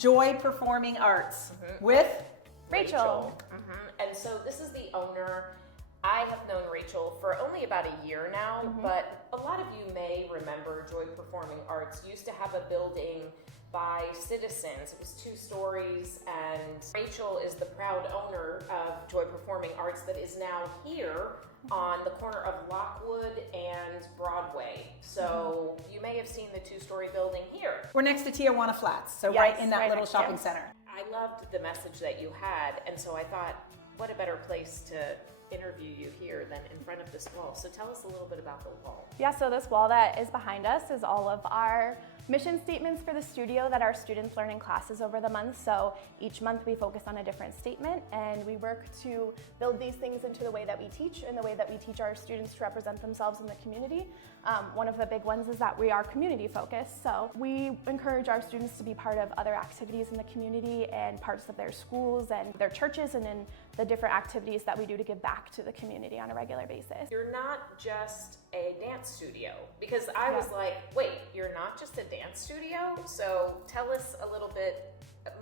Joy Performing Arts with Rachel. And so this is the owner. I have known Rachel for only about a year now, but a lot of you may remember Joy Performing Arts used to have a building by citizens. It was 2 stories, and Rachel is the proud owner of Joy Performing Arts that is now here on the corner of Lockwood and Broadway. So you may have seen the 2-story building here. We're next to Tijuana Flats, so Yes, right in that right little next, shopping yes. center. I loved the message that you had, and so I thought, what a better place to interview you here than in front of this wall. So tell us a little bit about the wall. Yeah, so this wall that is behind us is all of our mission statements for the studio that our students learn in classes over the month. So each month we focus on a different statement, and we work to build these things into the way that we teach and the way that we teach our students to represent themselves in the community. One of the big ones is that we are community focused. So we encourage our students to be part of other activities in the community and parts of their schools and their churches, and in the different activities that we do to give back to the community on a regular basis. You're not just a dance studio, because I was like, wait, you're not just a dance studio? So tell us a little bit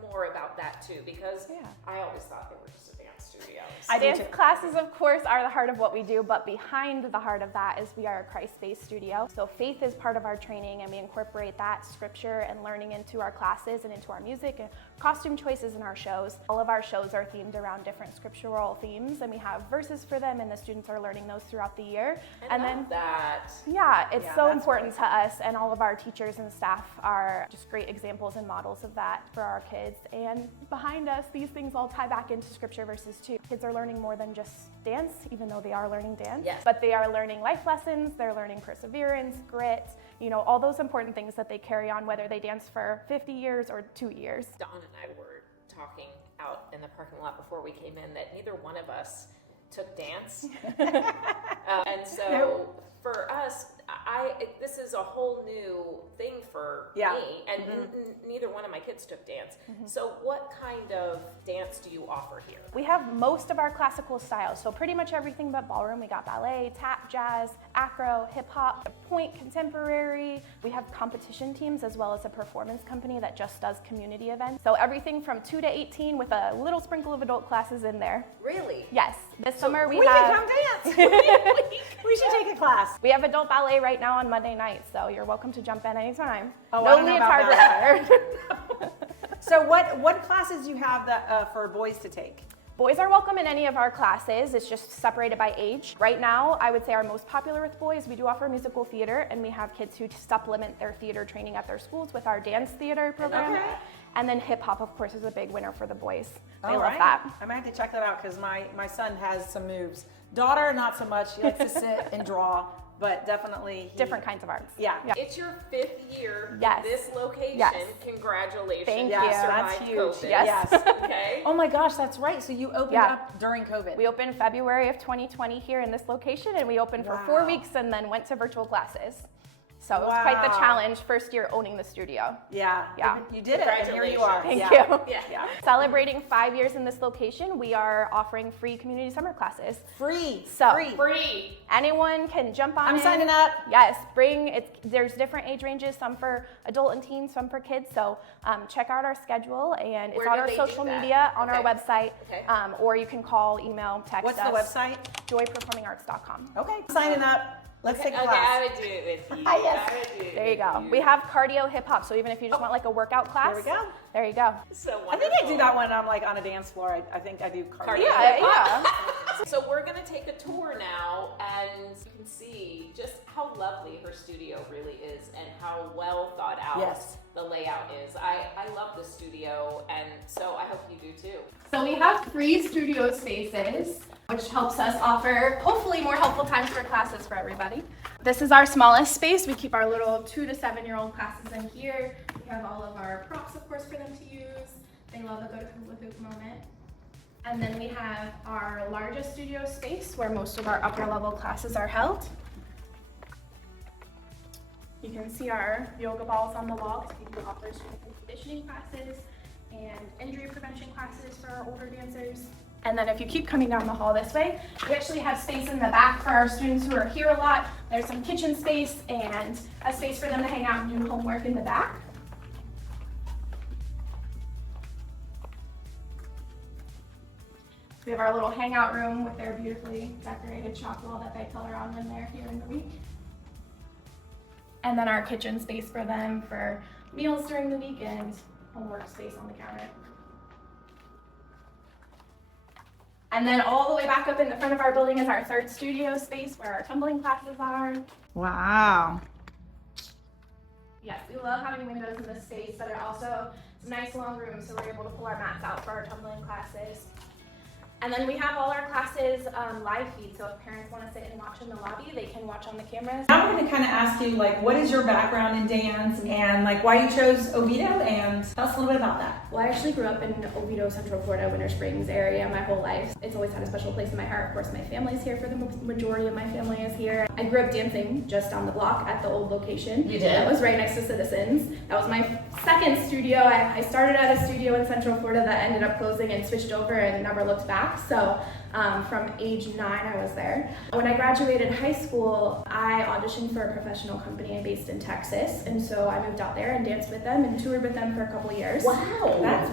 more about that too, because I always thought they were just a dance studio. Dance classes, of course, are the heart of what we do, but behind the heart of that is we are a Christ-based studio. So faith is part of our training, and we incorporate that scripture and learning into our classes and into our music and costume choices in our shows. All of our shows are themed around different scriptural themes, and we have verses for them, and the students are learning those throughout the year. And then that. Yeah, it's so important to us, and all of our teachers and staff are just great examples and models of that for our kids. And behind us, these things all tie back into scripture verses too. Kids are learning more than just dance, even though they are learning dance, but they are learning life lessons, they're learning perseverance, grit, you know, all those important things that they carry on, whether they dance for 50 years or 2 years. Dawn and I were talking out in the parking lot before we came in that neither one of us took dance. And so for us, this is a whole new thing for me, and neither one of my kids took dance. So what kind of dance do you offer here? We have most of our classical styles, so pretty much everything but ballroom. We got ballet, tap, jazz, acro, hip hop, point, contemporary. We have competition teams as well as a performance company that just does community events. So everything from 2 to 18 with a little sprinkle of adult classes in there. Really? Yes. This summer we can come dance. We should take a class. We have adult ballet right now on Monday night, so you're welcome to jump in anytime. Oh, no leotard required. So what classes do you have for boys to take? Boys are welcome in any of our classes. It's just separated by age. Right now, I would say our most popular with boys, we do offer musical theater, and we have kids who supplement their theater training at their schools with our dance theater program. Okay. And then hip hop, of course, is a big winner for the boys. They All love right. that. I might have to check that out because my son has some moves. Daughter, not so much. She likes to sit and draw, but definitely Different kinds of arts. Yeah. It's your 5th year Yes. at this location. Yes. Congratulations. Thank You you. That's survived huge. COVID. Yes. Okay. Oh my gosh, that's right. So you opened up during COVID. We opened February of 2020 here in this location, and we opened for 4 weeks and then went to virtual classes. So it was quite the challenge, first year owning the studio. Yeah. You did it, and here you are. Thank you. Yeah. Celebrating 5 years in this location, we are offering free community summer classes. Free. So Free. anyone can jump on I'm signing up. Yes, there's different age ranges, some for adult and teens, some for kids. So check out our schedule, and it's Where on do our they social do that? media, on our website, Okay. or you can call, email, text What's us. the website? joyperformingarts.com. Okay. Signing up. Let's take a Okay, class. I would do it with you. Yes. I would do it There you with go. We have cardio hip hop, so even if you just want like a workout class, There we go. there you go. So wonderful. I think I do that when I'm like on a dance floor. I think I do cardio. Yeah. So we're going to take a tour now, and you can see just how lovely her studio really is and how well thought out the layout is. I love the studio, and so I hope you do too. So we have 3 studio spaces, which helps us offer hopefully more helpful times for classes for everybody. This is our smallest space. We keep our little 2 to 7-year-old classes in here. We have all of our props, of course, for them to use. They love a good hula hoop moment. And then we have our largest studio space where most of our upper level classes are held. You can see our yoga balls on the wall because we do offer strength and conditioning classes and injury prevention classes for our older dancers. And then if you keep coming down the hall this way, we actually have space in the back for our students who are here a lot. There's some kitchen space and a space for them to hang out and do homework in the back. We have our little hangout room with their beautifully decorated chalk wall that they color on when they're here in the week. And then our kitchen space for them for meals during the week and homework space on the counter. And then all the way back up in the front of our building is our third studio space where our tumbling classes are. Wow. Yes, we love having windows in this space, but it also is a nice long room, so we're able to pull our mats out for our tumbling classes. And then we have all our classes live feed, so if parents want to sit and watch in the lobby, they can watch on the cameras. I'm going to kind of ask you, like, what is your background in dance and, like, why you chose Oviedo, and tell us a little bit about that. Well, I actually grew up in Oviedo, Central Florida, Winter Springs area my whole life. It's always had a special place in my heart. Of course, my family's here for the majority of my family is here. I grew up dancing just down the block at the old location. You did? That was right next to Citizens. That was my second studio. I started at a studio in Central Florida that ended up closing and switched over and never looked back. So from age 9, I was there. When I graduated high school, I auditioned for a professional company based in Texas, and so I moved out there and danced with them and toured with them for a couple years. Wow.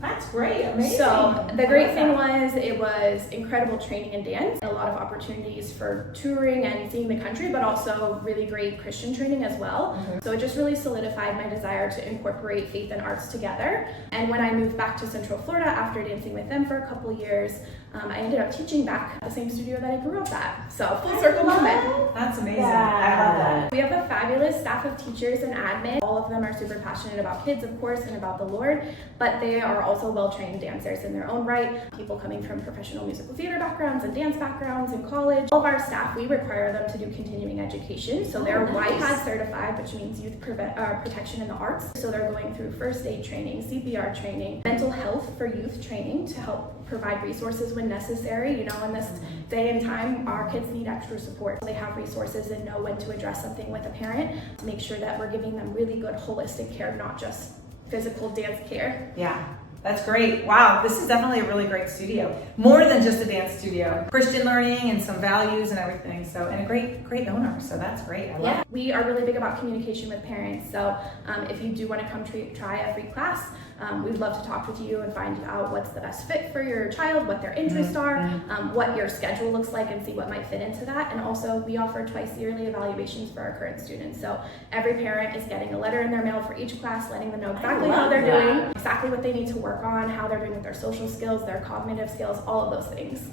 That's great. Amazing. So the great thing was it was incredible training in dance, a lot of opportunities for touring and seeing the country, but also really great Christian training as well. So it just really solidified my desire to incorporate faith and arts together. And when I moved back to Central Florida after dancing with them for a couple years, I ended up teaching back at the same studio that I grew up at. So full circle moment. That's amazing. Yeah. I love that. We have a fabulous staff of teachers and admin. All of them are super passionate about kids, of course, and about the Lord, but they are also well-trained dancers in their own right. People coming from professional musical theater backgrounds and dance backgrounds in college. All of our staff, we require them to do continuing education. So they're YPAD certified, which means youth protection in the arts. So they're going through first aid training, CPR training, mental health for youth training to help provide resources when necessary. You know, in this day and time, our kids need extra support. They have resources and know when to address something with a parent to make sure that we're giving them really good holistic care, not just physical dance care. Yeah, that's great. Wow, this is definitely a really great studio. More than just a dance studio. Christian learning and some values and everything. So, and a great owner. So that's great. I love it. We are really big about communication with parents. So if you do want to come try a free class, we'd love to talk with you and find out what's the best fit for your child, what their interests are, what your schedule looks like, and see what might fit into that. And also, we offer twice yearly evaluations for our current students. So every parent is getting a letter in their mail for each class, letting them know exactly how they're doing, exactly what they need to work on, how they're doing with their social skills, their cognitive skills, all of those things.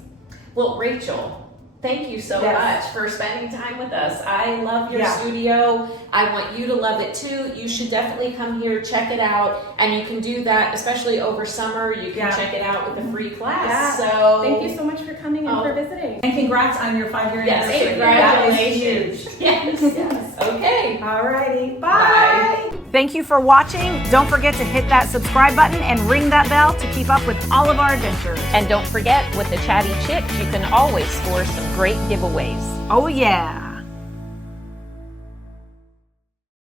Well, Rachel, thank you so much for spending time with us. I love your Yeah. studio. I want you to love it too. You should definitely come here, check it out, and you can do that, especially over summer. You can check it out with a free class. Yeah. So Thank you so much for coming and for visiting. And congrats on your 5-year yes, anniversary. congratulations. That is huge. Yes. Okay. Alrighty. Bye. Bye. Thank you for watching. Don't forget to hit that subscribe button and ring that bell to keep up with all of our adventures. And don't forget, with the Chatty Chicks, you can always score some great giveaways. Oh yeah.